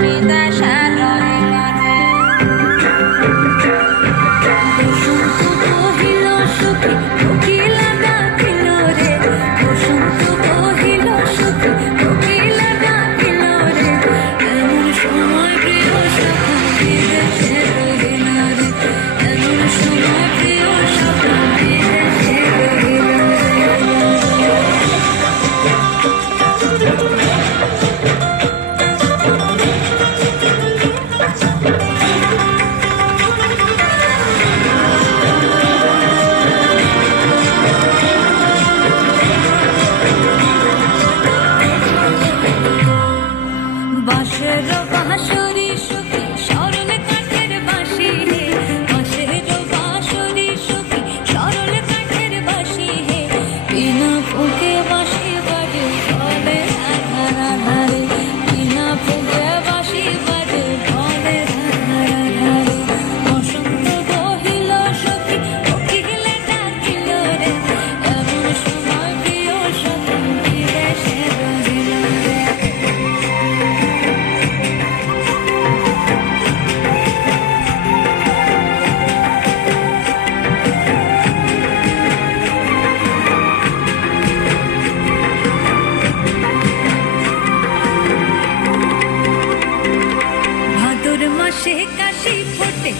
happy that porque হাসে কাশি ফোটে।